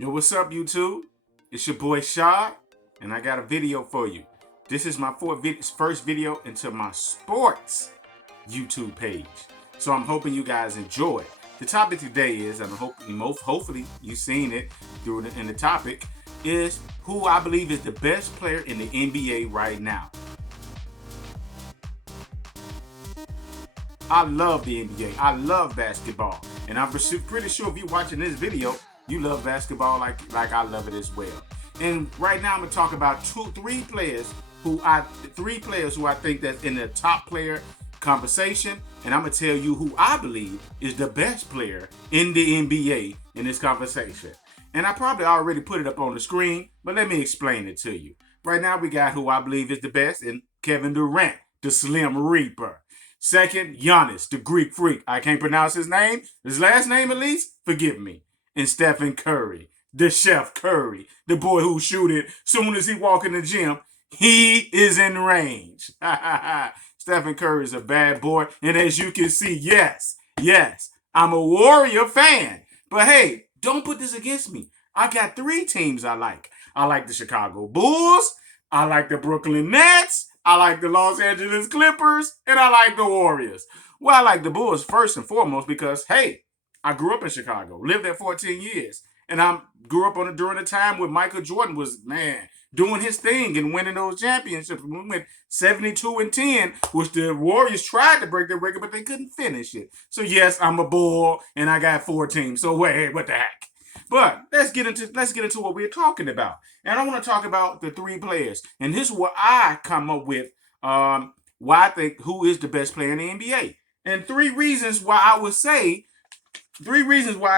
Yo, what's up, YouTube? It's your boy Shaw, and I got a video for you. This is my first video into my sports YouTube page. So I'm hoping you guys enjoy. The topic today is, and hopefully you've seen it in the topic, is who I believe is the best player in the NBA right now. I love the NBA. I love basketball. And I'm pretty sure if you're watching this video, you love basketball like I love it as well. And right now I'm gonna talk about three players who I think that's in the top player conversation. And I'm gonna tell you who I believe is the best player in the NBA in this conversation. And I probably already put it up on the screen, but let me explain it to you. Right now we got who I believe is the best in Kevin Durant, the Slim Reaper. Second, Giannis, the Greek Freak. I can't pronounce his name. His last name, at least, forgive me. And Stephen Curry, the Chef Curry, the boy who shoot it soon as he walk in the gym. He is in range. Stephen Curry is a bad boy. And as you can see, yes, I'm a Warrior fan. But hey, don't put this against me. I got three teams I like. I like the Chicago Bulls. I like the Brooklyn Nets. I like the Los Angeles Clippers, and I like the Warriors. Well, I like the Bulls first and foremost because, hey, I grew up in Chicago, lived there 14 years, and I grew up during a time when Michael Jordan was, doing his thing and winning those championships. We went 72-10, which the Warriors tried to break their record, but they couldn't finish it. So yes, I'm a Bull, and I got four teams. So wait, what the heck? But let's get into what we're talking about. And I want to talk about the three players. And this is what I come up with why I think who is the best player in the NBA. And three reasons why I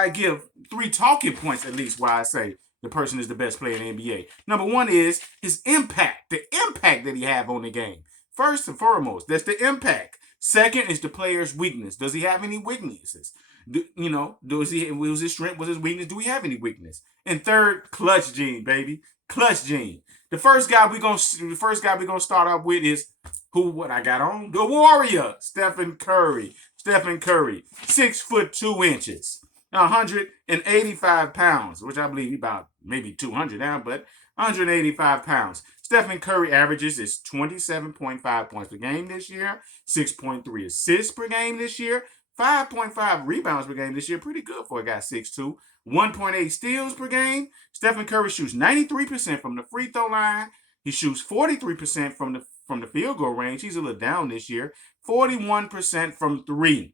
give three talking points at least why I say the person is the best player in the NBA. Number one is his impact, the impact that he have on the game. First and foremost, that's the impact. Second is the player's weakness. Does he have any weaknesses? Was his strength, was his weakness? Do we have any weakness? And third, clutch gene, baby, clutch gene. The first guy we're gonna start off with is what I got on the Warrior, Stephen Curry. 6'2", 185 pounds, which I believe about maybe 200 now, but 185 pounds. Stephen Curry averages is 27.5 points per game this year, 6.3 assists per game this year, 5.5 rebounds per game this year. Pretty good for a guy 6'2". 1.8 steals per game. Stephen Curry shoots 93% from the free throw line. He shoots 43% from the field goal range. He's a little down this year. 41% from three.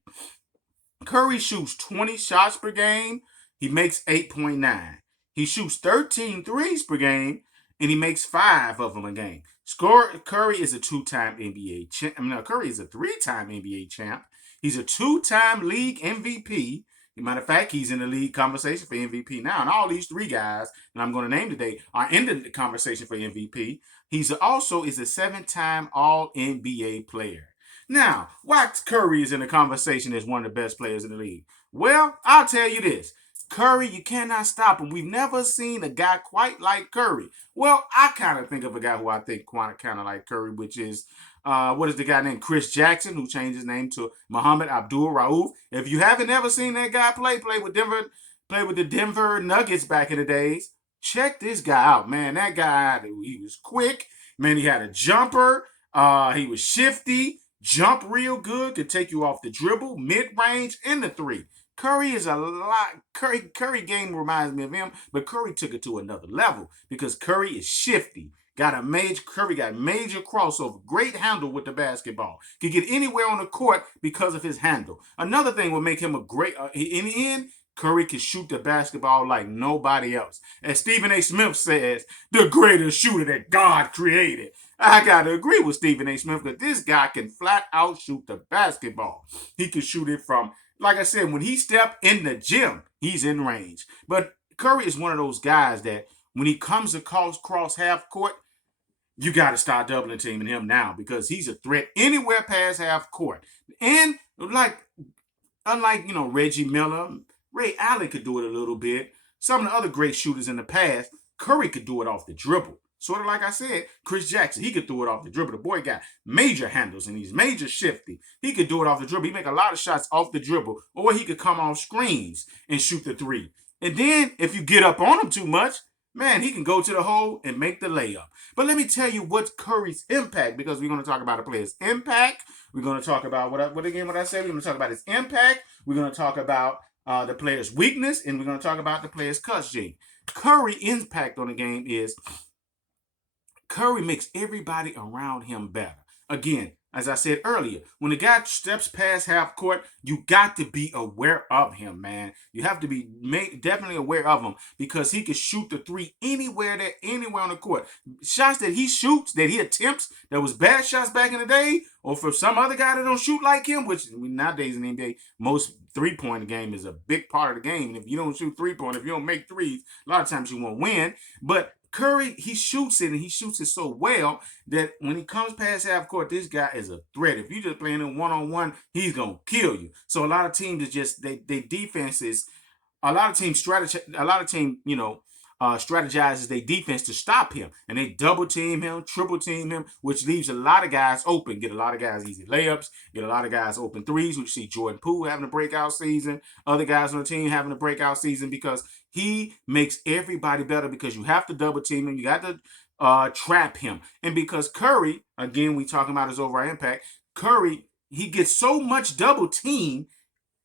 Curry shoots 20 shots per game. He makes 8.9. He shoots 13 threes per game, and he makes 5 of them a game. Curry is a two-time NBA champ. Curry is a three-time NBA champ. He's a two-time league MVP. As a matter of fact, he's in the league conversation for MVP now. And all these three guys that I'm going to name today are in the conversation for MVP. He's also is a 7-time All-NBA player. Now, why Curry is in the conversation as one of the best players in the league? Well, I'll tell you this. Curry, you cannot stop him. We've never seen a guy quite like Curry. Well, I kind of think of a guy who I think kind of like Curry, which is what is the guy named Chris Jackson, who changed his name to Muhammad Abdul-Rauf. If you haven't ever seen that guy play with the Denver Nuggets back in the days, check this guy out, man. That guy, he was quick, man. He had a jumper. He was shifty, jump real good, could take you off the dribble, mid-range, and the three. Curry is a lot. Curry game reminds me of him, but Curry took it to another level because Curry is shifty. Curry got major crossover, great handle with the basketball. Could get anywhere on the court because of his handle. Another thing will make him a great. In the end, Curry can shoot the basketball like nobody else. As Stephen A. Smith says, the greatest shooter that God created. I gotta agree with Stephen A. Smith because this guy can flat out shoot the basketball. He can shoot it from, like I said, when he stepped in the gym, he's in range. But Curry is one of those guys that when he comes across half court, you got to start doubling teaming him now because he's a threat anywhere past half court. And unlike Reggie Miller, Ray Allen could do it a little bit. Some of the other great shooters in the past, Curry could do it off the dribble. Sort of like I said, Chris Jackson, he could do it off the dribble. The boy got major handles and he's major shifty. He could do it off the dribble. He make a lot of shots off the dribble, or he could come off screens and shoot the three. And then if you get up on him too much, man, he can go to the hole and make the layup. But let me tell you what's Curry's impact, because we're going to talk about a player's impact. We're going to talk about what I said. We're going to talk about his impact. We're going to talk about the player's weakness, and we're going to talk about the player's cuss gene. Curry impact on the game is Curry makes everybody around him better. Again, as I said earlier, when the guy steps past half court, you got to be aware of him, man. You have to be definitely aware of him, because he can shoot the three anywhere on the court. Shots that he shoots, that he attempts, that was bad shots back in the day, or for some other guy that don't shoot like him, which nowadays in the NBA, most three-point game is a big part of the game. And if you don't shoot three-point, if you don't make threes, a lot of times you won't win. But Curry, he shoots it, and he shoots it so well that when he comes past half court, this guy is a threat. If you just playing him one-on-one, he's gonna kill you. So a lot of teams are just they defenses. A lot of teams strategizes their defense to stop him, and they double team him, triple team him, which leaves a lot of guys open. Get a lot of guys easy layups. Get a lot of guys open threes. We see Jordan Poole having a breakout season. Other guys on the team having a breakout season, because he makes everybody better, because you have to double team him. You got to trap him. And because Curry, again, we talking about his overall impact, Curry, he gets so much double team,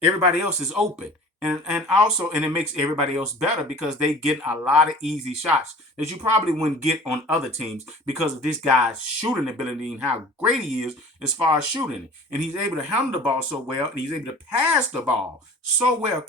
everybody else is open. And it makes everybody else better, because they get a lot of easy shots that you probably wouldn't get on other teams, because of this guy's shooting ability and how great he is as far as shooting it. And he's able to handle the ball so well, and he's able to pass the ball so well.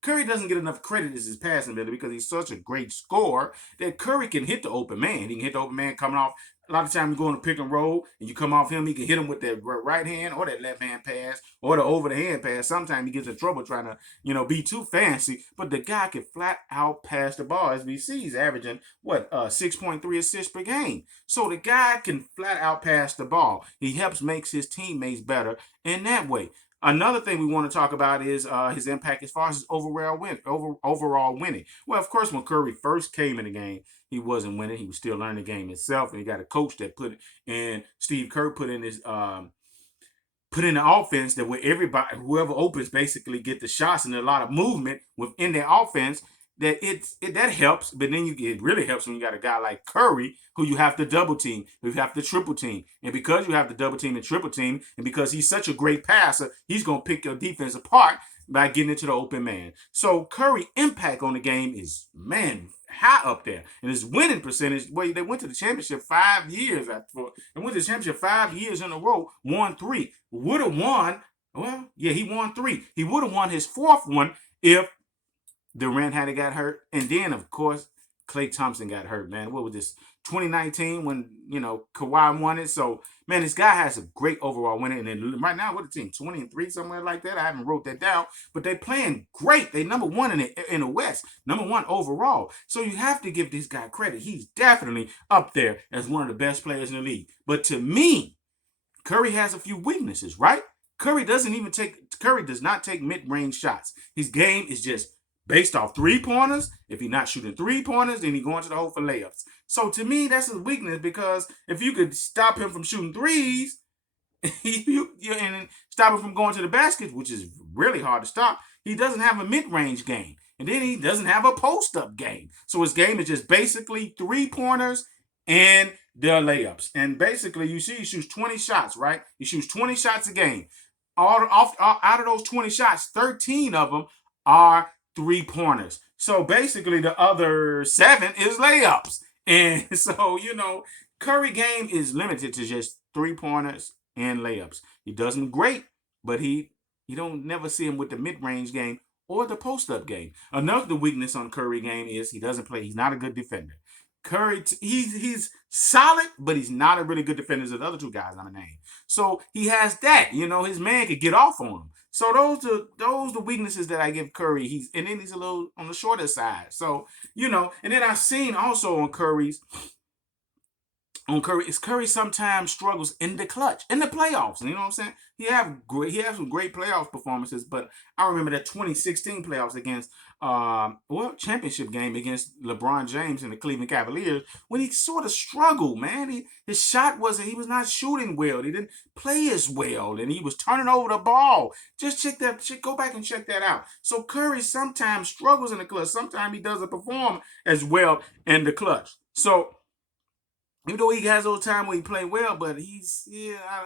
Curry doesn't get enough credit as his passing ability, because he's such a great scorer that Curry can hit the open man. He can hit the open man coming off. A lot of times you go in a pick and roll and you come off him, he can hit him with that right hand or that left hand pass or the over the hand pass. Sometimes he gets in trouble trying to, be too fancy, but the guy can flat out pass the ball. As we see, he's averaging 6.3 assists per game. So the guy can flat out pass the ball. He helps makes his teammates better in that way. Another thing we want to talk about is his impact as far as his overall winning. Well, of course, when Curry first came in the game, he wasn't winning. He was still learning the game himself, and he got a coach that Steve Kerr put in the offense that where everybody, whoever opens, basically get the shots and a lot of movement within their offense. That helps, but then it really helps when you got a guy like Curry, who you have to double team, who you have to triple team, and because you have to double team and triple team, and because he's such a great passer, he's gonna pick your defense apart by getting into the open man. So Curry impact on the game is, man, high up there, and his winning percentage. Well, they went to the championship 5 years after. They went to the championship 5 years in a row, won 3. Would have won. Well, yeah, he won 3. He would have won his 4th one if Durant had got hurt, and then of course Klay Thompson got hurt. Man, what was this? 2019 when Kawhi won it. So man, this guy has a great overall winner, and then right now what a team 20-3 somewhere like that. I haven't wrote that down, but they playing great. They number 1 in the West, number 1 overall. So you have to give this guy credit. He's definitely up there as one of the best players in the league. But to me, Curry has a few weaknesses, right? Curry does not take mid-range shots. His game is just based off three-pointers. If he's not shooting three-pointers, then he's going to the hole for layups. So to me, that's his weakness, because if you could stop him from shooting threes, and stop him from going to the basket, which is really hard to stop, he doesn't have a mid-range game. And then he doesn't have a post-up game. So his game is just basically three-pointers and the layups. And basically, you see he shoots 20 shots, right? He shoots 20 shots a game. Out of those 20 shots, 13 of them are three-pointers. So basically the other 7 is layups. And so, Curry game is limited to just three-pointers and layups. He does them great, but you don't never see him with the mid-range game or the post-up game. Another weakness on Curry game is he doesn't play. He's not a good defender. Curry, he's solid, but he's not a really good defender as the other 2 guys on the name. So he has that. His man could get off on him. So those the weaknesses that I give Curry. He's a little on the shorter side. So, and then I've seen also on Curry sometimes struggles in the clutch, in the playoffs. You know what I'm saying? he has some great playoff performances, but I remember that 2016 playoffs against championship game against LeBron James and the Cleveland Cavaliers when he sort of struggled, man. His shot wasn't he was not shooting well. He didn't play as well, and he was turning over the ball. Just go back and check that out. So Curry sometimes struggles in the clutch. Sometimes he doesn't perform as well in the clutch. So even though he has those times where he play well, but he's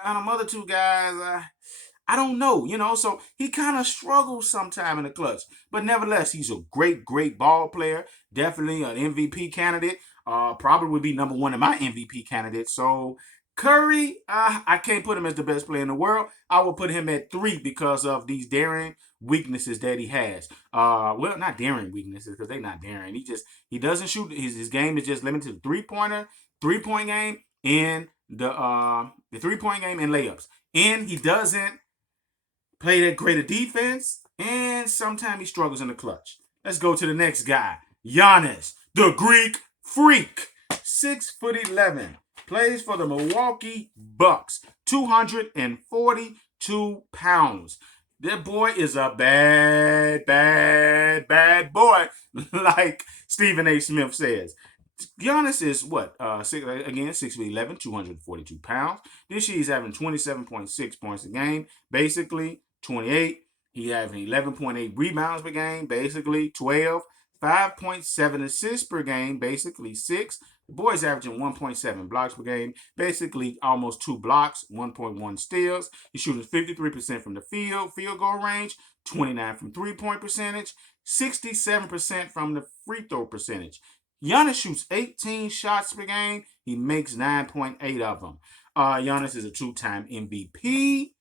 on them other two guys. I don't know, So he kind of struggles sometime in the clutch, but nevertheless, he's a great, great ball player. Definitely an MVP candidate. Probably would be number one in my MVP candidate. So Curry, I can't put him as the best player in the world. I will put him at 3 because of these daring weaknesses that he has. Well, not daring weaknesses because they're not daring. He doesn't shoot. His game is just limited to 3-pointer, 3-point game, and the 3-point game and layups. And he doesn't play that greater defense, and sometimes he struggles in the clutch. Let's go to the next guy, Giannis, the Greek Freak, 6'11", plays for the Milwaukee Bucks, 242 pounds. That boy is a bad, bad, bad boy, like Stephen A. Smith says. Giannis is what? 6'11", 242 pounds. This year he's having 27.6 points a game, basically 28. He having 11.8 rebounds per game, basically 12. 5.7 assists per game, basically 6. The boy's averaging 1.7 blocks per game, basically almost 2 blocks, 1.1 steals. He's shooting 53% from the field goal range, 29 from 3-point percentage, 67% from the free throw percentage. Giannis shoots 18 shots per game. He makes 9.8 of them. Giannis is a 2-time MVP.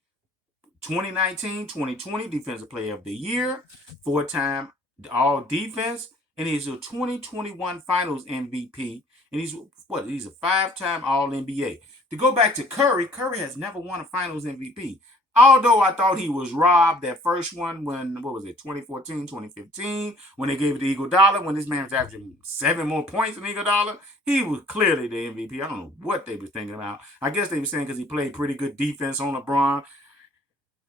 2019-2020 Defensive Player of the Year. 4-time All Defense. And he's a 2021 Finals MVP. And he's a 5-time All NBA. To go back to Curry, Curry has never won a Finals MVP. Although I thought he was robbed that first one when, 2014, 2015, when they gave it to Iguodala, when this man was averaging 7 more points than Iguodala, he was clearly the MVP. I don't know what they were thinking about. I guess they were saying because he played pretty good defense on LeBron.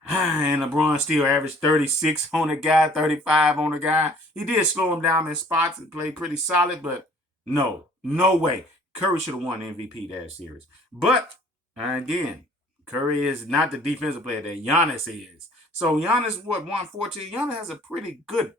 And LeBron still averaged 36 on a guy, 35 on a guy. He did slow him down in spots and played pretty solid, but no way. Curry should have won MVP that series. But, again, Curry is not the defensive player that Giannis is. So Giannis, 114? Giannis has a pretty good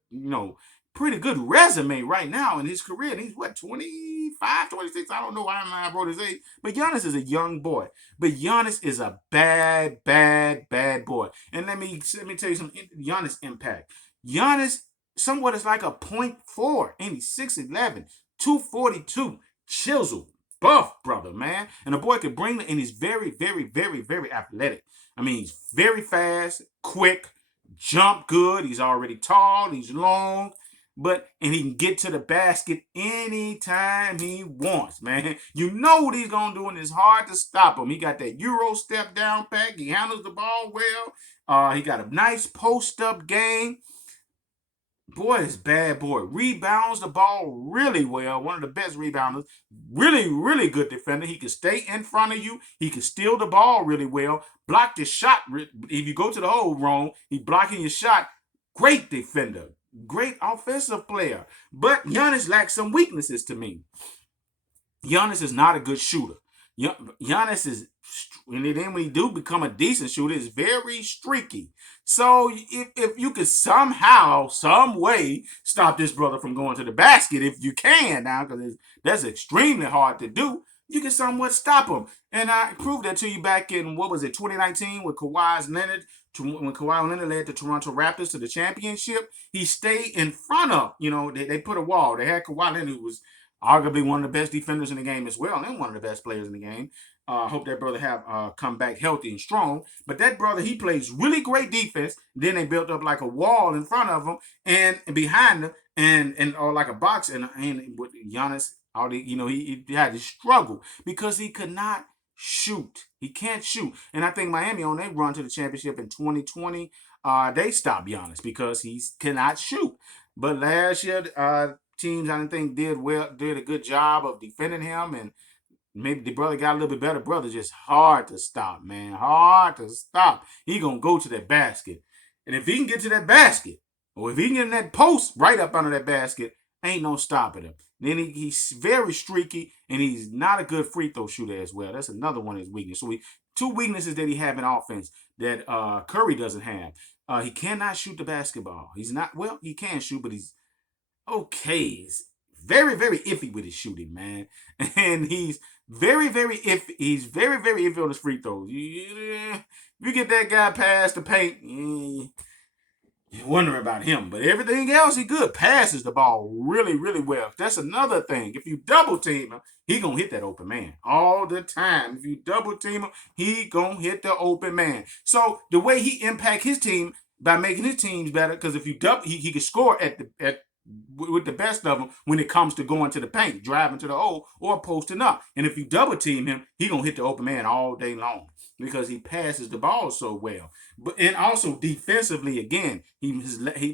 resume right now in his career. And he's 25, 26? I don't know why I wrote his age. But Giannis is a young boy. But Giannis is a bad, bad, bad boy. And let me tell you some Giannis impact. Giannis somewhat is like a 0.4, and he's 6'11", 242, chisel, buff brother, man. And the boy can bring it, and he's very, very, very, very athletic. I mean, he's very fast, quick, jump good. He's already tall, he's long. And he can get to the basket anytime he wants, man. You know what he's going to do, and it's hard to stop him. He got that Euro step down pack. He handles the ball well. He got a nice post-up game. Boy, this bad boy rebounds the ball really well. One of the best rebounders. Really, really good defender. He can stay in front of you. He can steal the ball really well. Block your shot. If you go to the hole wrong, he's blocking your shot. Great defender. Great offensive player. But Giannis lacks some weaknesses to me. Giannis is not a good shooter. Giannis is, and then when he do become a decent shooter, is very streaky. So if you could somehow, some way, stop this brother from going to the basket, if you can now, because that's extremely hard to do, you can somewhat stop him. And I proved that to you back in, 2019 with Kawhi Leonard. When Kawhi Leonard led the Toronto Raptors to the championship, he stayed in front of, they put a wall. They had Kawhi Leonard, who was arguably one of the best defenders in the game as well, and one of the best players in the game. Hope that brother have come back healthy and strong. But that brother, he plays really great defense. Then they built up like a wall in front of him and behind him, and or like a box. And with Giannis, he had to struggle because he could not shoot. He can't shoot. And I think Miami, on their run to the championship in 2020, they stopped Giannis because he cannot shoot. But last year, teams I think did a good job of defending him, and maybe the brother got a little bit better. Brother just hard to stop, man. Hard to stop. He gonna go to that basket. And if he can get to that basket, or if he can get in that post right up under that basket, ain't no stopping him. Then he's very streaky, and he's not a good free throw shooter as well. That's another one of his weaknesses. So two weaknesses that he have in offense that Curry doesn't have. He cannot shoot the basketball. He's not, well, he can shoot, but he's okay. He's very, very iffy with his shooting, man. And he's very, very iffy. He's very, very iffy on his free throws. If you get that guy past the paint, you wonder about him. But everything else, he good. Passes the ball really, really well. That's another thing. If you double team him, he gonna hit that open man all the time. If you double team him, he gonna hit the open man. So the way he impact his team by making his teams better, because if you double, he can score at with the best of them when it comes to going to the paint, driving to the hole, or posting up. And if you double team him, he gonna hit the open man all day long because he passes the ball so well. But and also defensively, again, he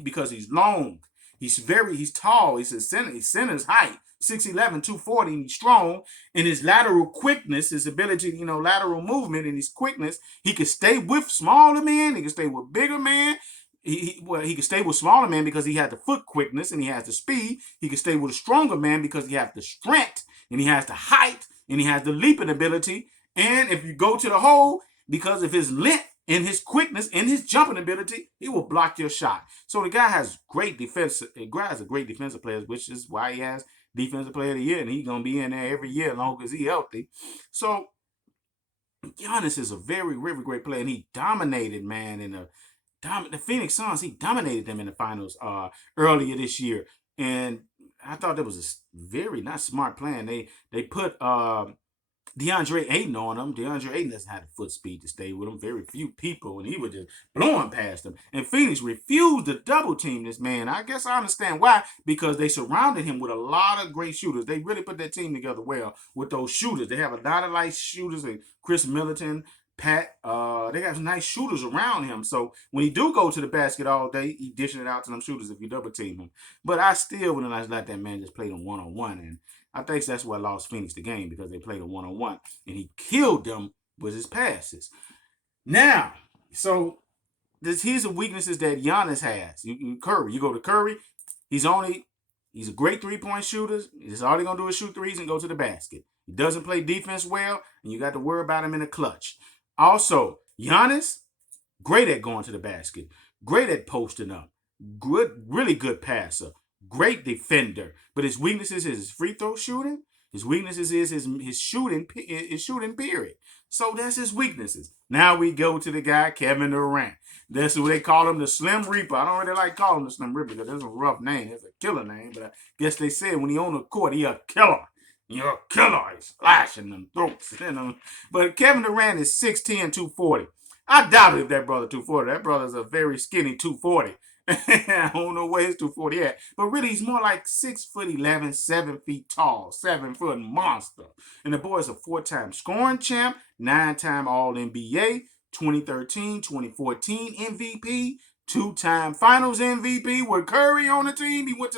because he's long, he's tall, he's a center, he's center's height. 6'11", 240, and he's strong. And his lateral quickness, his ability, lateral movement and his quickness, he can stay with smaller men, he can stay with bigger men. He can stay with smaller men because he has the foot quickness and he has the speed. He can stay with a stronger man because he has the strength and he has the height and he has the leaping ability. And if you go to the hole, because of his length and his quickness and his jumping ability, he will block your shot. So the guy has great defense. The guy has a great defensive player, which is why he has defensive player of the year, and he's gonna be in there every year as long as he's healthy. So Giannis is a very, very great player, and he dominated, man, the Phoenix Suns. He dominated them in the finals earlier this year, and I thought that was a very not smart plan. They put DeAndre Ayton on him. DeAndre Ayton doesn't have the foot speed to stay with him. Very few people, and he was just blowing past him. And Phoenix refused to double team this man. I guess I understand why, because they surrounded him with a lot of great shooters. They really put that team together well with those shooters. They have a lot of nice shooters, like Chris Middleton, Pat. They have nice shooters around him. So when he do go to the basket all day, he dishing it out to them shooters if you double team him. But I still wouldn't let that man just play them one-on-one. And I think that's what lost Phoenix the game, because they played a one-on-one and he killed them with his passes. Now, so here's the weaknesses that Giannis has. Curry, you go to Curry, he's a great three-point shooter. He's all he's gonna do is shoot threes and go to the basket. He doesn't play defense well, and you got to worry about him in the clutch. Also, Giannis, great at going to the basket, great at posting up, really good passer, great defender. But his weaknesses is his free throw shooting. His weaknesses is his shooting period. So that's his weaknesses. Now we go to the guy Kevin Durant. That's what they call him, the Slim Reaper. I don't really like calling him the Slim Reaper because that's a rough name. It's a killer name. But I guess they said when he on the court, he a killer. You're a killer. He's slashing them throats. But Kevin Durant is 6'10", 240. I doubt if that brother 240. That brother's a very skinny 240. I don't know where his 240 at. But really, he's more like 6'11", 7 feet tall, 7-foot monster. And the boy is a 4-time scoring champ, 9-time All-NBA, 2013, 2014 MVP, 2-time Finals MVP with Curry on the team. He went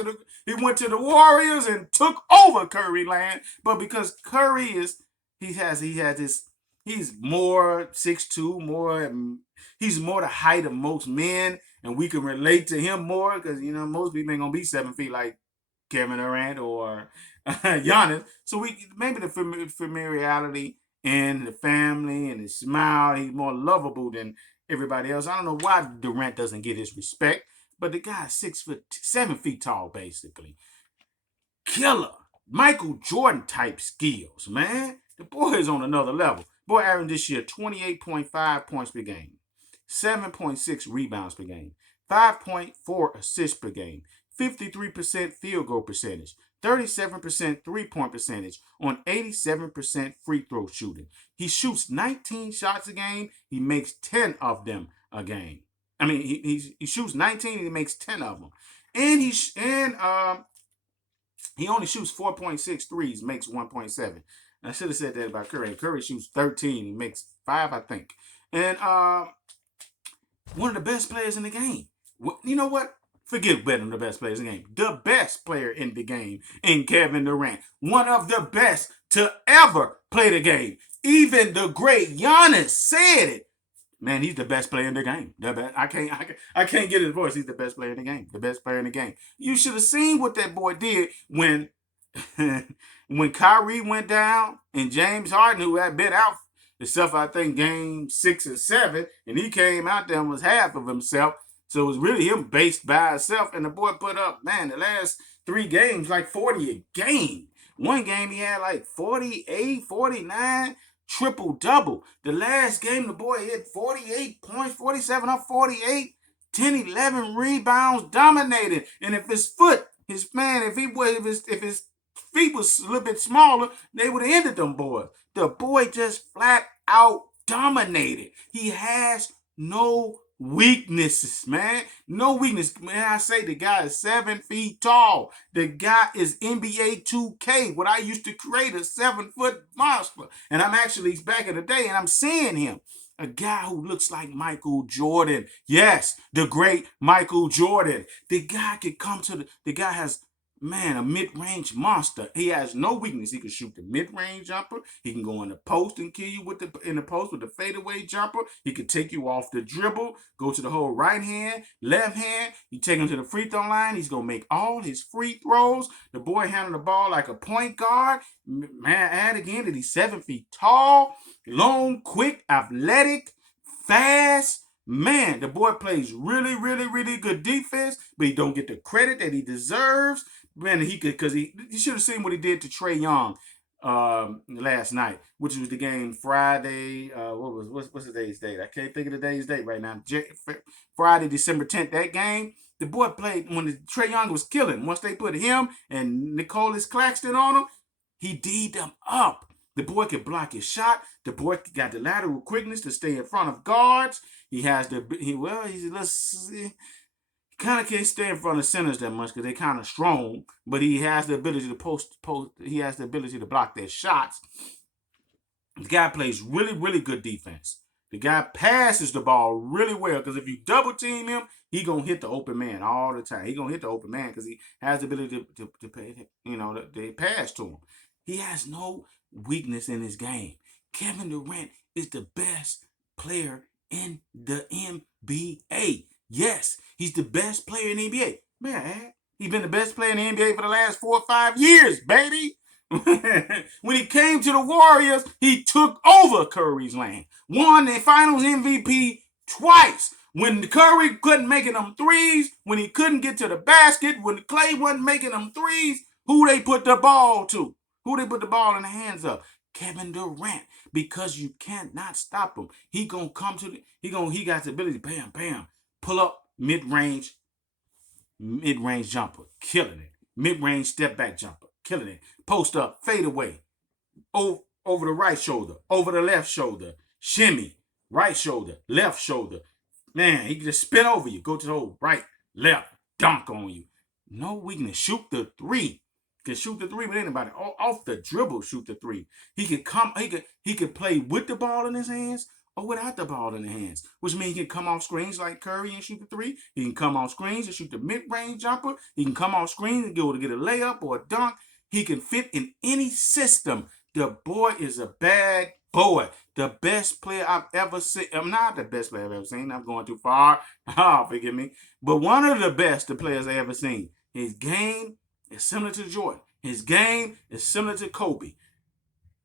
to the Warriors and took over Curry land. But because Curry he's more 6'2", he's more the height of most men, and we can relate to him more because most people ain't gonna be 7 feet like Kevin Durant or Giannis. So maybe the familiarity and the family and his smile, he's more lovable than everybody else. I don't know why Durant doesn't get his respect, but the guy's 7 feet tall, basically. Killer. Michael Jordan type skills, man. The boy is on another level. Boy averaged this year 28.5 points per game, 7.6 rebounds per game, 5.4 assists per game, 53% field goal percentage, 37% three-point percentage on 87% free throw shooting. He shoots 19 shots a game. He makes 10 of them a game. I mean, he shoots 19 and he makes 10 of them. And he only shoots 4.6 threes, makes 1.7. I should have said that about Curry. Curry shoots 13, he makes 5, I think. And one of the best players in the game. You know what? Forget betting the best players in the game. The best player in the game in Kevin Durant. One of the best to ever play the game. Even the great Giannis said it. Man, he's the best player in the game. I can't get his voice. He's the best player in the game. The best player in the game. You should have seen what that boy did when when Kyrie went down and James Harden, who had been out, except I think game 6 and 7, and he came out there and was half of himself. So it was really him based by himself. And the boy put up, man, the last 3 games, like 40 a game. One game he had like 48, 49, triple double. The last game, the boy hit 48 points, 47 up 48, 10, 11 rebounds, dominated. And if his foot, his man, if his feet was a little bit smaller, they would have ended them boys. The boy just flat out dominated. He has no weaknesses, man. No weakness. Man, I say the guy is 7 feet tall. The guy is NBA 2K, what I used to create, a 7-foot monster. And I'm actually back in the day and I'm seeing him. A guy who looks like Michael Jordan. Yes, the great Michael Jordan. The guy could come to the guy has, man, a mid-range monster. He has no weakness. He can shoot the mid-range jumper. He can go in the post and kill you in the post with the fadeaway jumper. He can take you off the dribble, go to the whole right hand, left hand. You take him to the free throw line. He's going to make all his free throws. The boy handling the ball like a point guard. Man, add again that he's 7 feet tall, long, quick, athletic, fast. Man, the boy plays really, really, really good defense, but he don't get the credit that he deserves. Man, he could, because you should have seen what he did to Trae Young last night, which was the game Friday. What's the day's date? I can't think of the day's date right now. Friday, December 10th. That game, the boy played when Trae Young was killing. Once they put him and Nicholas Claxton on him, he D'd them up. The boy could block his shot. The boy got the lateral quickness to stay in front of guards. He's kind of can't stay in front of centers that much because they're kind of strong, but he has the ability to post. He has the ability to block their shots. The guy plays really, really good defense. The guy passes the ball really well because if you double team him, he gonna hit the open man all the time. He gonna hit the open man because he has the ability to pay, they pass to him. He has no weakness in his game. Kevin Durant is the best player in the NBA. Yes, he's the best player in the NBA. Man, he's been the best player in the NBA for the last 4 or 5 years, baby. When he came to the Warriors, he took over Curry's lane. Won the Finals MVP twice. When Curry couldn't make them threes, when he couldn't get to the basket, when Clay wasn't making them threes, who they put the ball to? Who they put the ball in the hands of? Kevin Durant. Because you cannot stop him. He gonna come to he got the ability, bam, bam, pull up mid-range jumper, killing it. Mid-range step back jumper, killing it. Post up, fade away. Over the right shoulder, over the left shoulder, shimmy, right shoulder, left shoulder. Man, he can just spin over you, go to the whole right, left, dunk on you. No weakness. Shoot the three. Can shoot the three with anybody. Off the dribble, shoot the three. He could play with the ball in his hands or without the ball in the hands, which means he can come off screens like Curry and shoot the three. He can come off screens and shoot the mid-range jumper. He can come off screens and go to get a layup or a dunk. He can fit in any system. The boy is a bad boy. The best player I've ever seen. I'm not the best player I've ever seen. I'm going too far. Oh, forgive me. But one of the best players I've ever seen. His game is similar to Jordan. His game is similar to Kobe.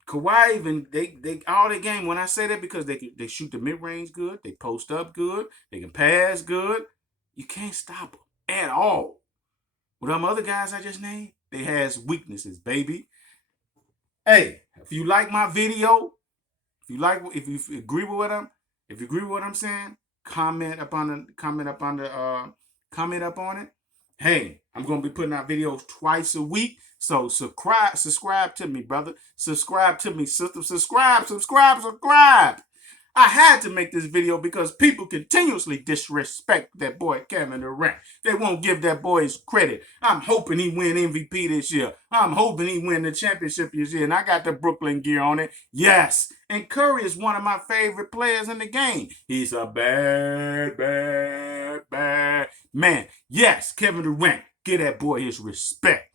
Kawhi, even they all their game. When I say that, because they shoot the mid range good, they post up good, they can pass good. You can't stop them at all. With them other guys I just named, they has weaknesses, baby. Hey, if you like my video, if you agree with what I'm saying, comment up on it. Hey, I'm gonna be putting out videos twice a week. So subscribe to me, brother. Subscribe to me, sister. Subscribe. I had to make this video because people continuously disrespect that boy Kevin Durant. They won't give that boy his credit. I'm hoping he win MVP this year. I'm hoping he win the championship this year. And I got the Brooklyn gear on it. Yes. And Curry is one of my favorite players in the game. He's a bad man. Yes, Kevin Durant. Give that boy his respect.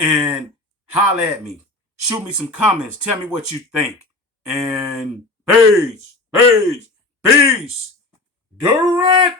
And holler at me. Shoot me some comments. Tell me what you think. And peace. Durant.